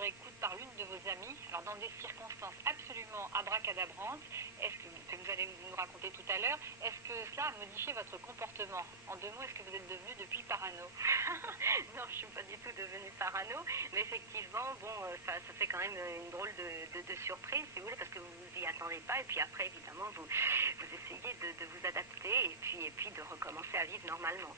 sur écoute par l'une de vos amies, alors dans des circonstances absolument abracadabrantes, que vous allez nous raconter tout à l'heure, est-ce que cela a modifié votre comportement? En deux mots, est-ce que vous êtes devenu depuis parano? Non, je ne suis pas du tout devenue parano, mais effectivement, bon, ça fait quand même une drôle de surprise, si vous voulez, parce que vous vous y attendez pas, et puis après, évidemment, vous essayez de vous adapter, et puis de recommencer à vivre normalement.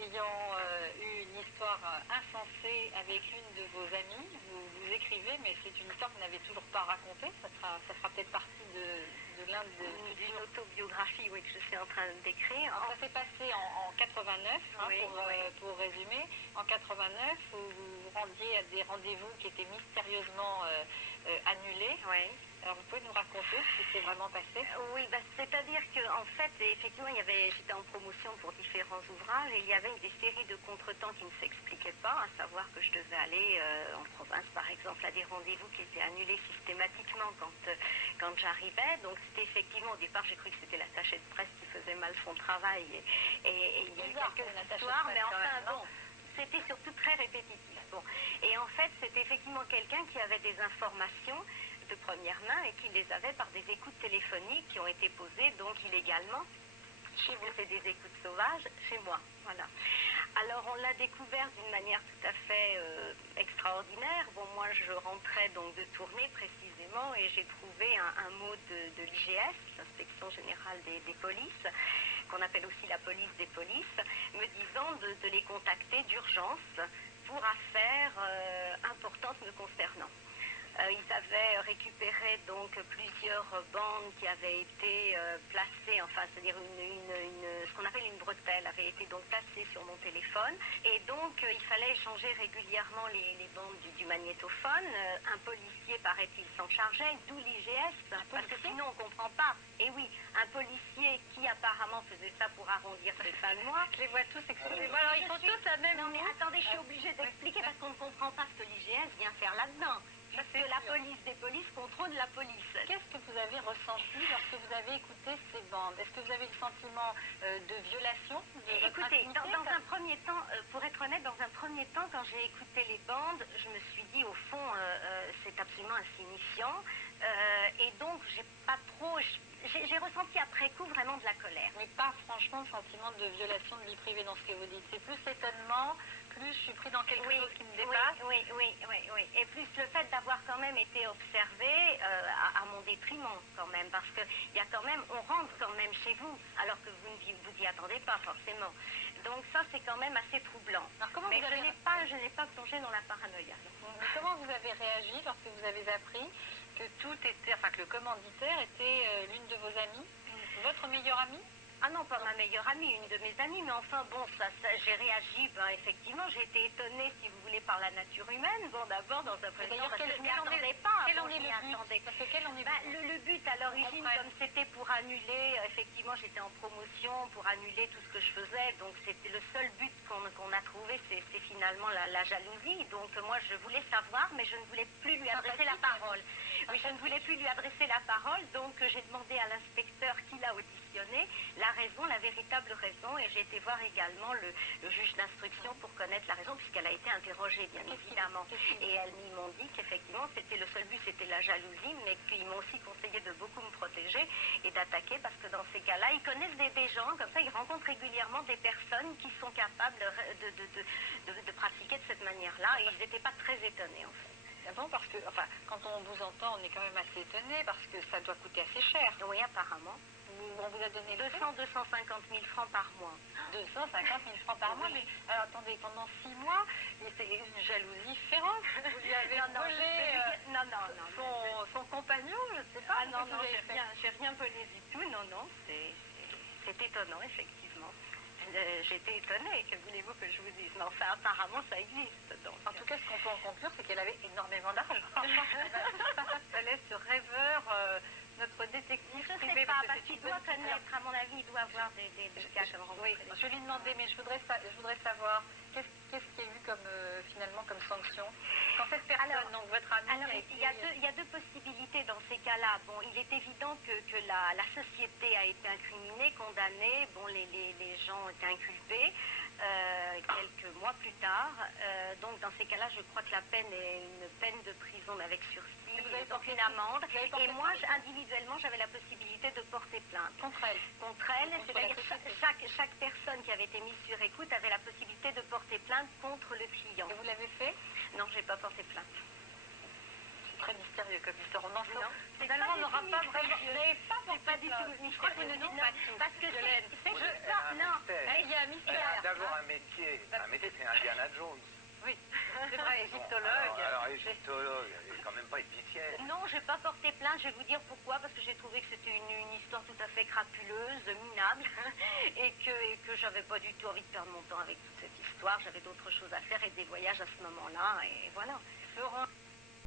Ayant eu une histoire insensée avec l'une de vos amies, vous écrivez, mais c'est une histoire que vous n'avez toujours pas racontée, ça fera peut-être partie de l'un d'une autobiographie, oui, que je suis en train d'écrire. Ça s'est passé en 89, hein, oui, pour résumer. En 89, vous vous rendiez à des rendez-vous qui étaient mystérieusement annulés. Oui. Alors vous pouvez nous raconter ce qui s'est vraiment passé? Oui, c'est-à-dire qu'en fait, effectivement, j'étais en promotion pour différents ouvrages et il y avait des séries de contretemps qui ne s'expliquaient pas, à savoir que je devais aller en province, par exemple, à des rendez-vous qui étaient annulés systématiquement quand j'arrivais. Donc c'était effectivement, au départ, j'ai cru que c'était l'attaché de presse qui faisait mal son travail et il y a eu quelques histoires, mais enfin, bon, c'était surtout très répétitif. Bon. Et en fait, c'était effectivement quelqu'un qui avait des informations de première main et qui les avait par des écoutes téléphoniques qui ont été posées donc illégalement. Chez vous, c'est des écoutes sauvages, chez moi, voilà. Alors on l'a découvert d'une manière tout à fait extraordinaire. Bon, moi je rentrais donc de tournée précisément et j'ai trouvé un mot de l'IGS, l'Inspection Générale des Polices, qu'on appelle aussi la police des polices, me disant de les contacter d'urgence pour affaires importantes me concernant. Ils avaient récupéré donc plusieurs bandes qui avaient été placées, enfin c'est-à-dire ce qu'on appelle une bretelle avait été donc placée sur mon téléphone et donc il fallait échanger régulièrement les bandes du magnétophone. Un policier paraît-il s'en chargeait, d'où l'IGS, parce que sinon on ne comprend pas. Et oui, un policier qui apparemment faisait ça pour arrondir ses fins de mois. Je les vois tous, excusez-moi, alors ils font tous la même. Non mais attendez, je suis obligée d'expliquer parce qu'on ne comprend pas ce que l'IGS vient faire là-dedans. Parce que la police des polices contrôle la police. Qu'est-ce que vous avez ressenti lorsque vous avez écouté ces bandes? Est-ce que vous avez le sentiment de violation de votre Écoutez, intimité? dans un premier temps, pour être honnête, dans un premier temps, quand j'ai écouté les bandes, je me suis dit, au fond, c'est absolument insignifiant. Et donc, j'ai ressenti après coup vraiment de la colère. Mais pas franchement le sentiment de violation de vie privée dans ce que vous dites. C'est plus étonnement, plus je suis pris dans quelque chose qui me dépasse. Oui. Et plus le fait d'avoir quand même été observé à mon détriment quand même, parce que il y a quand même, on rentre quand même chez vous, alors que vous ne vous y attendez pas forcément. Donc ça c'est quand même assez troublant. Alors, comment mais vous avez... je n'ai pas plongé dans la paranoïa. Mais comment vous avez réagi lorsque vous avez appris que que le commanditaire était l'une de vos amies, votre meilleure amie? Ah non, pas ma meilleure amie, une de mes amies, mais enfin bon, j'ai réagi, effectivement, j'ai été étonnée, si vous voulez, par la nature humaine. Bon, d'abord, dans un premier temps, parce que je m'y attendais pas. Quel en est le but? Parce que quel en est le but, à l'origine, comme c'était pour annuler, effectivement, j'étais en promotion, pour annuler tout ce que je faisais, donc c'était le seul but qu'on a trouvé, c'est finalement la jalousie. Donc moi, je voulais savoir, mais je ne voulais plus lui adresser la parole. Oui, je ne voulais plus lui adresser la parole, donc j'ai demandé à l'inspecteur qui l'a auditionné la véritable raison, et j'ai été voir également le juge d'instruction pour connaître la raison, puisqu'elle a été interrogée, bien évidemment. Et ils m'ont dit qu'effectivement, le seul but, c'était la jalousie, mais qu'ils m'ont aussi conseillé de beaucoup me protéger et d'attaquer, parce que dans ces cas-là, ils connaissent des gens, comme ça, ils rencontrent régulièrement des personnes qui sont capables de pratiquer de cette manière-là, et ils n'étaient pas très étonnés, en fait. Ah bon, parce que, enfin, quand on vous entend, on est quand même assez étonné, parce que ça doit coûter assez cher. Oui, apparemment. On vous a donné 250 000 francs par mois. 250 000 francs par mois, mais alors attendez, pendant 6 mois, c'est une jalousie féroce. Vous lui avez volé son compagnon, je ne sais pas. Ah non, j'ai rien volé du tout, non, c'est étonnant, effectivement. J'étais étonnée, que voulez-vous que je vous dise? Mais enfin, apparemment, ça existe. Donc. En tout cas, ce qu'on peut en conclure, c'est qu'elle avait énormément d'argent. Ça laisse ce rêveur notre détective Je ne privé, sais pas, parce c'est qu'il une doit bonne connaître, à mon avis, il doit avoir des cas comme Oui, rencontrer. je vais lui demander, mais je voudrais savoir qu'est-ce qui est eu comme, finalement comme sanction quand cette personne, donc votre amie, alors, a il y a deux possibilités dans ces cas-là. Bon, il est évident que la société a été incriminée, condamnée, bon, les gens ont été inculpés quelques mois plus tard. Donc, dans ces cas-là, je crois que la peine est une peine de prison avec sursis, donc une amende. Et moi, individuellement, j'avais la possibilité de porter plainte. Contre elle. Contre elle, c'est-à-dire chaque personne qui avait été mise sur écoute avait la possibilité de porter plainte contre le client. Et vous l'avez fait? Non, je n'ai pas porté plainte. C'est très mystérieux comme histoire. On en sort. Non, Finalement, on n'aura pas vraiment. Vous n'avez pas porté pas du plainte. tout Je crois que vous ne dites pas tout. Parce que Il y a un mystère. D'avoir un métier, c'est Indiana Jones. Oui, c'est vrai, égyptologue. Alors égyptologue, elle n'est quand même pas épicière. non, je n'ai pas porté plainte. Je vais vous dire pourquoi. Parce que j'ai trouvé que c'était une histoire tout à fait crapuleuse, minable, et que j'avais pas du tout envie de perdre mon temps avec toute cette histoire. J'avais d'autres choses à faire et des voyages à ce moment-là, et voilà. Laurent.